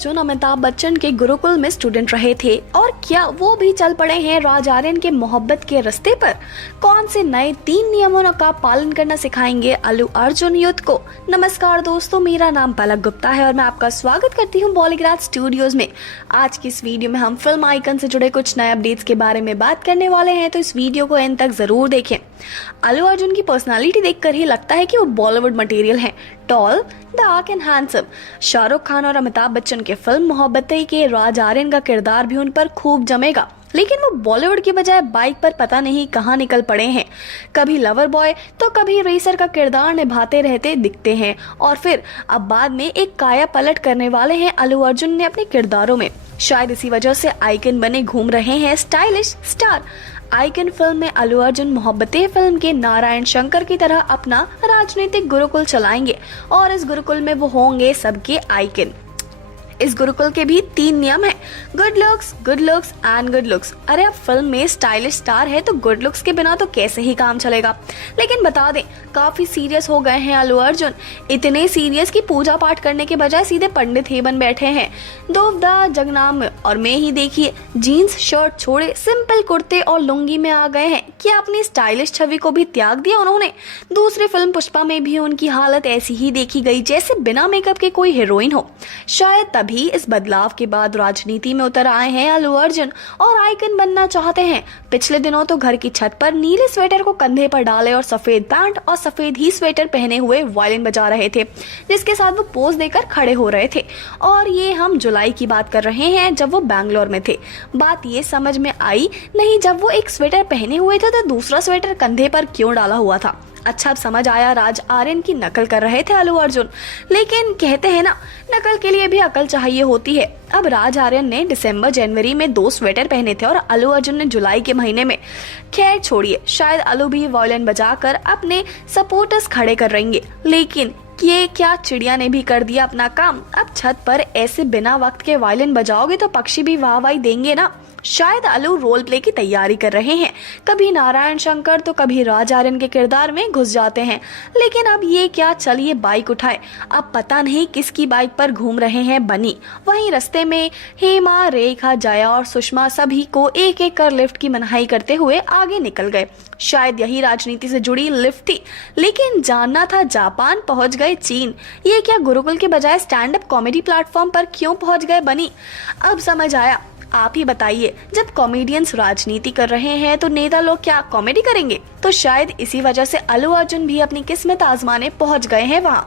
अर्जुन अमिताभ बच्चन के गुरुकुल में स्टूडेंट रहे थे और क्या वो भी चल पड़े हैं राज आर्यन के मोहब्बत के रास्ते पर? कौन से नए 3 नियमों का पालन करना सिखाएंगे अल्लू अर्जुन यूथ को? नमस्कार दोस्तों, मेरा नाम पलक गुप्ता है और मैं आपका स्वागत करती हूँ बॉलीग्राज स्टूडियोज में। आज की इस वीडियो में हम फिल्म आइकन से जुड़े कुछ नए अपडेट्स के बारे में बात करने वाले हैं, तो इस वीडियो को एंड तक जरूर देखें। अल्लू अर्जुन की पर्सनालिटी देखकर ही लगता है कि वो बॉलीवुड मटेरियल हैं। Tall, dark and handsome. Shahrukh Khan और अमिताभ बच्चन के फिल्म मोहब्बतें के राज आर्यन का किरदार भी उन पर खूब जमेगा, लेकिन वो बॉलीवुड की बजाय बाइक पर पता नहीं कहां निकल पड़े हैं। कभी लवर बॉय तो कभी रेसर का किरदार निभाते रहते दिखते हैं और फिर अब बाद में एक काया पलट करने वाले हैं अल्लू अर्जुन ने अपने किरदारों में। शायद इसी वजह से आइकन बने घूम रहे हैं स्टाइलिश स्टार। आइकन फिल्म में अल्लू अर्जुन मोहब्बतें फिल्म के नारायण शंकर की तरह अपना राजनीतिक गुरुकुल चलाएंगे और इस गुरुकुल में वो होंगे सबके आइकन। इस गुरुकुल के भी 3 नियम हैं, good looks and good looks. अरे अब फिल्म में स्टाइलिश स्टार है तो गुड लुक्स के बिना तो कैसे ही काम चलेगा। लेकिन बता दें, काफी सीरियस हो गए हैं अल्लू अर्जुन। इतने सीरियस कि पूजा पाठ करने के बजाय सीधे पंडित ही बन बैठे हैं। दोवदा जगनाम और मैं ही देखिए, जीन्स शर्ट छोड़े सिंपल कुर्ते और लुंगी में आ गए हैं। क्या अपनी स्टाइलिश छवि को भी त्याग दिया उन्होंने? दूसरी फिल्म पुष्पा में भी उनकी हालत ऐसी ही देखी गई जैसे बिना मेकअप के कोई हीरोइन हो। शायद भी इस बदलाव के बाद राजनीति में उतर आए हैं अल्लू अर्जुन और आइकन बनना चाहते हैं। पिछले दिनों तो घर की छत पर नीले स्वेटर को कंधे पर डाले और सफेद पैंट और सफेद ही स्वेटर पहने हुए वायलिन बजा रहे थे, जिसके साथ वो पोज देकर खड़े हो रहे थे। और ये हम जुलाई की बात कर रहे हैं जब वो बैंगलोर में थे। बात ये समझ में आई नहीं, जब वो एक स्वेटर पहने हुए थे तो दूसरा स्वेटर कंधे पर क्यों डाला हुआ था। अच्छा, अब समझ आया, राज आर्यन की नकल कर रहे थे अल्लू अर्जुन। लेकिन कहते हैं ना, नकल के लिए भी अकल चाहिए होती है। अब राज आर्यन ने दिसंबर जनवरी में 2 स्वेटर पहने थे और अल्लू अर्जुन ने जुलाई के महीने में। खैर छोड़िए, शायद अल्लू भी वायलिन बजाकर अपने सपोर्टर्स खड़े कर रहेंगे। लेकिन ये क्या, चिड़िया ने भी कर दिया अपना काम। अब छत पर ऐसे बिना वक्त के वायलिन बजाओगे तो पक्षी भी वाहवाही देंगे ना। शायद अल्लू रोल प्ले की तैयारी कर रहे हैं, कभी नारायण शंकर तो कभी राज आर्यन के किरदार में घुस जाते हैं। लेकिन अब ये क्या, चलिए बाइक उठाए। अब पता नहीं किसकी बाइक पर घूम रहे हैं बनी। वहीं रास्ते में हेमा, रेखा, जया और सुषमा सभी को एक एक कर लिफ्ट की मनाही करते हुए आगे निकल गए। शायद यही राजनीति से जुड़ी लिफ्ट थी, लेकिन जानना था जापान पहुंच गए चीन। ये क्या, गुरुकुल के बजाय स्टैंड अप कॉमेडी प्लेटफॉर्म पर क्यों पहुंच गए बनी? अब समझ आया। आप ही बताइए, जब कॉमेडियंस राजनीति कर रहे हैं तो नेता लोग क्या कॉमेडी करेंगे? तो शायद इसी वजह से अल्लू अर्जुन भी अपनी किस्मत आजमाने पहुंच गए हैं वहां।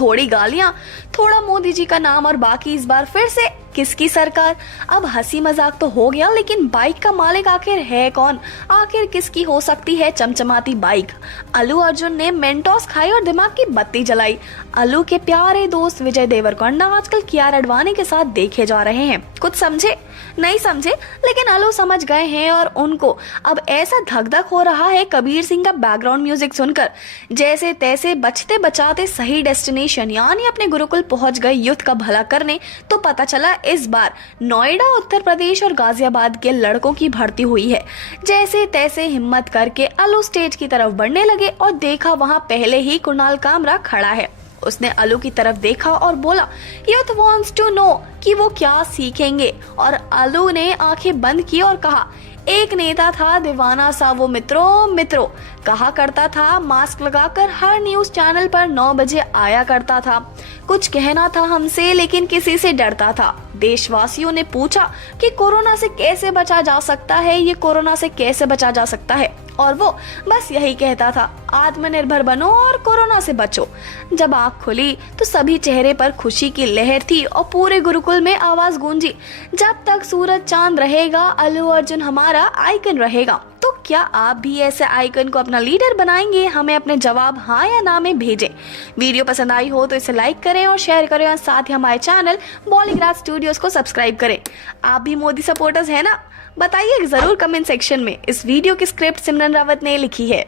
थोड़ी गालियां, थोड़ा मोदी जी का नाम और बाकी इस बार फिर से किसकी सरकार। अब हंसी मजाक तो हो गया, लेकिन बाइक का मालिक आखिर है कौन? आखिर किसकी हो सकती है चमचमाती बाइक? अल्लू अर्जुन ने मेंटोस खाई और दिमाग की बत्ती जलाई। अल्लू के प्यारे दोस्त विजय देवरकोंडा आजकल कियारा आडवाणी के साथ देखे जा रहे हैं। कुछ समझे? नहीं समझे, लेकिन अल्लू समझ गए हैं और उनको अब ऐसा धक धक हो रहा है कबीर सिंह का बैकग्राउंड म्यूजिक सुनकर। जैसे तैसे बचते बचाते सही डेस्टिनेशन यानी अपने गुरुकुल पहुंच गए युद्ध का भला करने। तो पता चला इस बार नोएडा, उत्तर प्रदेश और गाजियाबाद के लड़कों की भर्ती हुई है। जैसे तैसे हिम्मत करके अल्लू स्टेज की तरफ बढ़ने लगे और देखा वहां पहले ही कुणाल कामरा खड़ा है। उसने अल्लू की तरफ देखा और बोला, यूथ वांट्स टू नो कि वो क्या सीखेंगे। और अल्लू ने आंखें बंद की और कहा, एक नेता था दीवाना सा वो मित्रों कहा करता था, मास्क लगाकर हर न्यूज चैनल पर 9 बजे आया करता था। कुछ कहना था हमसे लेकिन किसी से डरता था। देशवासियों ने पूछा कि कोरोना से कैसे बचा जा सकता है, ये कोरोना से कैसे बचा जा सकता है, और वो बस यही कहता था, आत्मनिर्भर बनो और कोरोना से बचो। जब आंख खुली तो सभी चेहरे पर खुशी की लहर थी और पूरे गुरुकुल में आवाज गूंजी, जब तक सूरज चांद रहेगा अल्लू अर्जुन हमारा आइकन रहेगा। तो क्या आप भी ऐसे आइकन को अपना लीडर बनाएंगे? हमें अपने जवाब हाँ या ना में भेजें। वीडियो पसंद आई हो तो इसे लाइक करें और शेयर करें और साथ ही हमारे चैनल बॉलीग्राज स्टूडियोज को सब्सक्राइब करें। आप भी मोदी सपोर्टर्स है ना? बताइए जरूर कमेंट सेक्शन में। इस वीडियो की स्क्रिप्ट सिमरन रावत ने लिखी है।